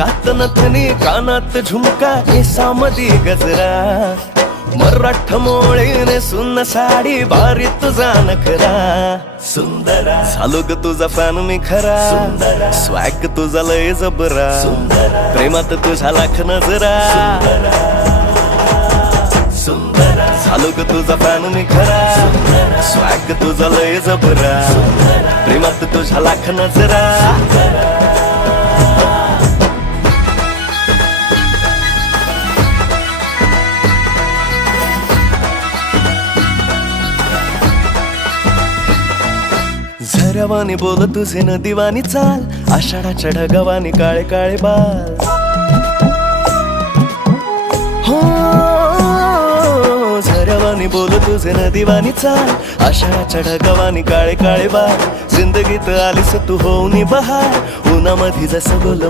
नाकात नथनी कानात झुमका केसामधी गजरा मराठ मोळीने सुन्न साडी भारी तुझा नखरा सुंदरा झालो ग तुझा फॅन मी खरा स्वॅग तुझा लय जबरा प्रेमात तुझा लाख नजरा झालो ग तुझा फॅन मी खरा स्वॅग तुझा लय जबरा प्रेमात तुझा लाख नजरा झऱ्यावानी बोल तुझे नदीवानी चाल आषाढाच्या ढगावानी काळे काळे बाल हो झऱ्यावानी बोल तुझे नदीवानी चाल आषाढाच्या ढगावानी काळे काळे बाल जिंदगीत आलीस तू होऊनी बहार उन्हामध्ये जसं बोल